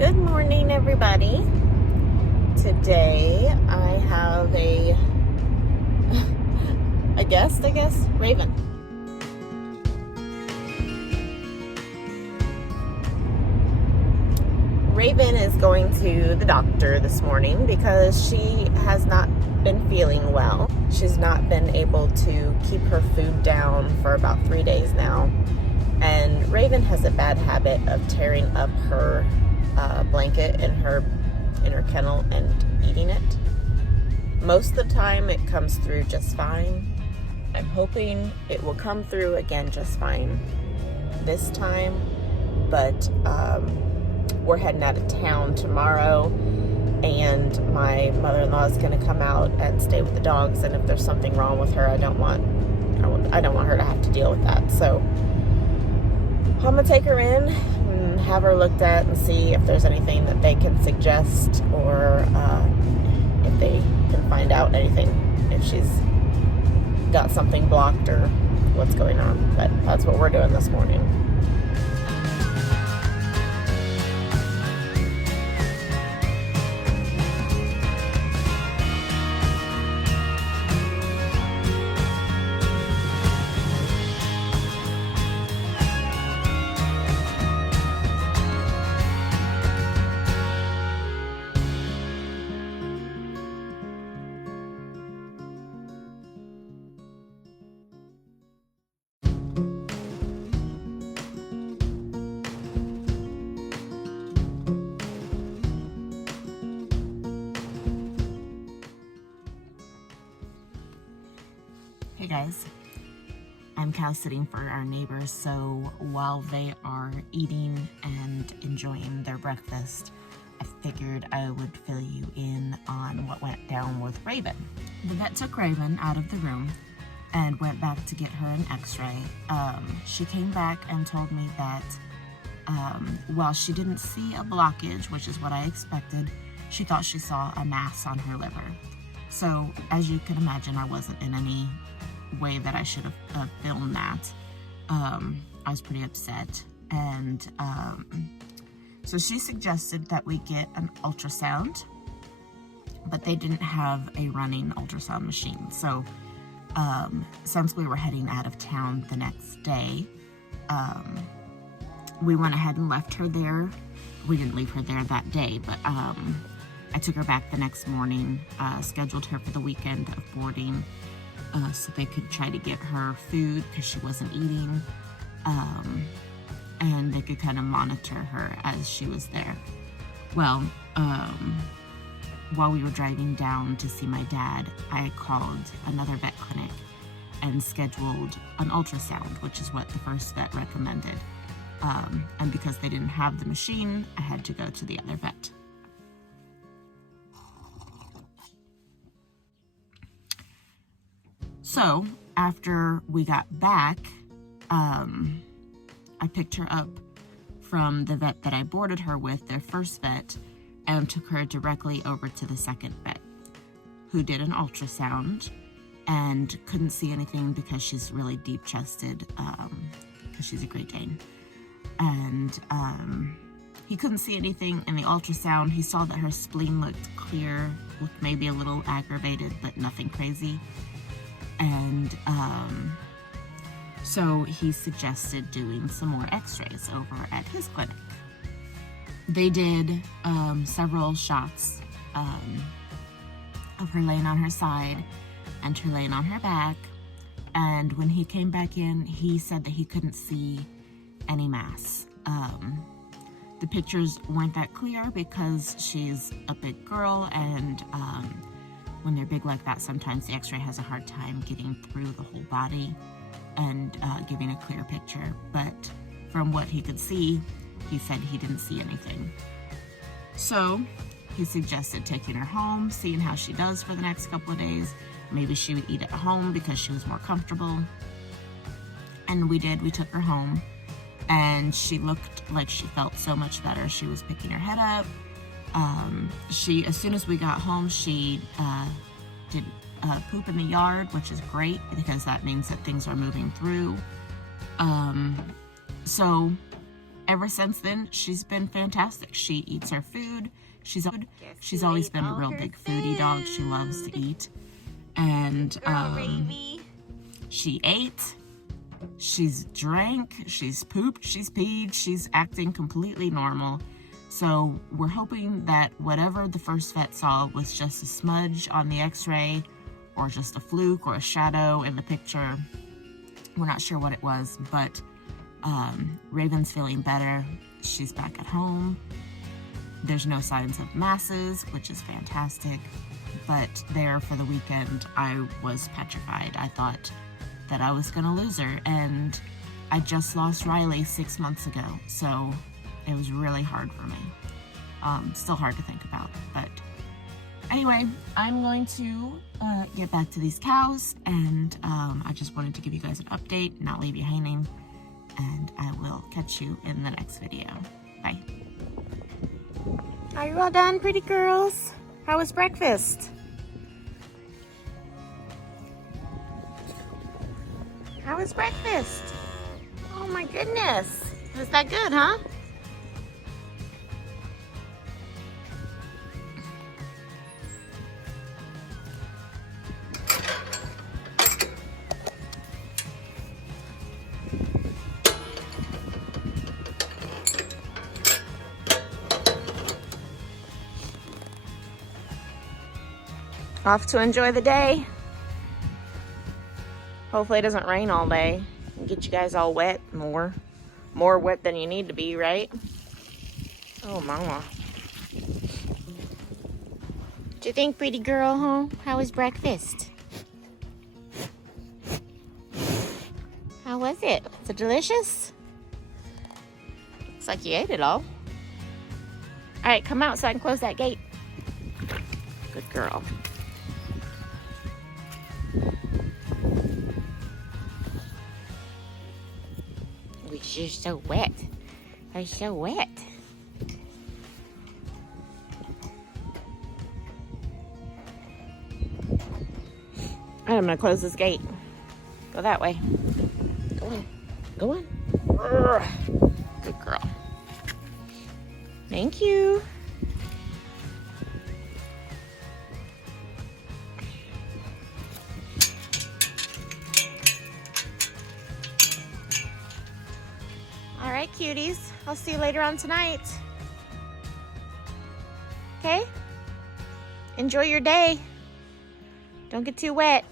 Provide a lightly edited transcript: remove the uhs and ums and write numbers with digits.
Good morning, everybody. Today I have a guest, Raven. Raven is going to the doctor this morning because she has not been feeling well. She's not been able to keep her food down for about 3 days now. And Raven has a bad habit of tearing up her blanket in her kennel and eating it. Most of the time it comes through just fine. I'm hoping it will come through again just fine this time, but we're heading out of town tomorrow, and my mother-in-law is going to come out and stay with the dogs, and if there's something wrong with her, I don't want her to have to deal with that. So I'm going to take her in and have her looked at and see if there's anything that they can suggest, or if they can find out anything, if she's got something blocked or what's going on. But that's what we're doing this morning. Hey guys, I'm cow sitting for our neighbors, so while they are eating and enjoying their breakfast, I figured I would fill you in on what went down with Raven. The vet took Raven out of the room and went back to get her an x-ray. She came back and told me that while she didn't see a blockage, which is what I expected, she thought she saw a mass on her liver. So as you can imagine, I wasn't in any way that I should have filmed that. I was pretty upset, and so she suggested that we get an ultrasound, but they didn't have a running ultrasound machine. So since we were heading out of town the next day, we went ahead and left her there. We didn't leave her there that day, but I took her back the next morning, scheduled her for the weekend of boarding, so they could try to get her food because she wasn't eating, and they could kind of monitor her as she was there. Well, while we were driving down to see my dad, I called another vet clinic and scheduled an ultrasound, which is what the first vet recommended. And because they didn't have the machine, I had to go to the other vet. So after we got back, I picked her up from the vet that I boarded her with, their first vet, and took her directly over to the second vet, who did an ultrasound and couldn't see anything because she's really deep-chested, because she's a Great Dane. And he couldn't see anything in the ultrasound. He saw that her spleen looked clear, looked maybe a little aggravated, but nothing crazy. And so he suggested doing some more x-rays over at his clinic. They did several shots of her laying on her side and her laying on her back. And when he came back in, he said that he couldn't see any mass. The pictures weren't that clear because she's a big girl, and when they're big like that, sometimes the x-ray has a hard time getting through the whole body and giving a clear picture. But from what he could see, he said he didn't see anything. So he suggested taking her home, seeing how she does for the next couple of days. Maybe she would eat at home because she was more comfortable. And we did. We took her home, and she looked like she felt so much better. She was picking her head up. As soon as we got home, she did poop in the yard, which is great because that means that things are moving through. So ever since then, she's been fantastic. She eats her food. She's always been a real big foodie dog. She loves to eat. And she ate, she's drank, she's pooped, she's peed, she's acting completely normal. So we're hoping that whatever the first vet saw was just a smudge on the x-ray, or just a fluke or a shadow in the picture. We're not sure what it was, but Raven's feeling better. She's back at home. There's no signs of masses, which is fantastic. But there for the weekend, I was petrified. I thought that I was gonna lose her, and I just lost Riley 6 months ago, so it was really hard for me. Still hard to think about, but anyway, I'm going to get back to these cows, and I just wanted to give you guys an update, not leave you hanging, and I will catch you in the next video. Bye. Are you all done, pretty girls? How was breakfast? How was breakfast? Oh my goodness. Was that good, huh? Off to enjoy the day. Hopefully it doesn't rain all day and get you guys all wet, more wet than you need to be, right? Oh, mama. What you think, pretty girl, huh? How was breakfast? How was it? Was it delicious? Looks like you ate it all. All right, come out so I can close that gate. Good girl. You're so wet. You're so wet. All right, I'm gonna close this gate. Go that way. Go on. Go on. Good girl. Thank you. All right, cuties. I'll see you later on tonight. Okay? Enjoy your day. Don't get too wet.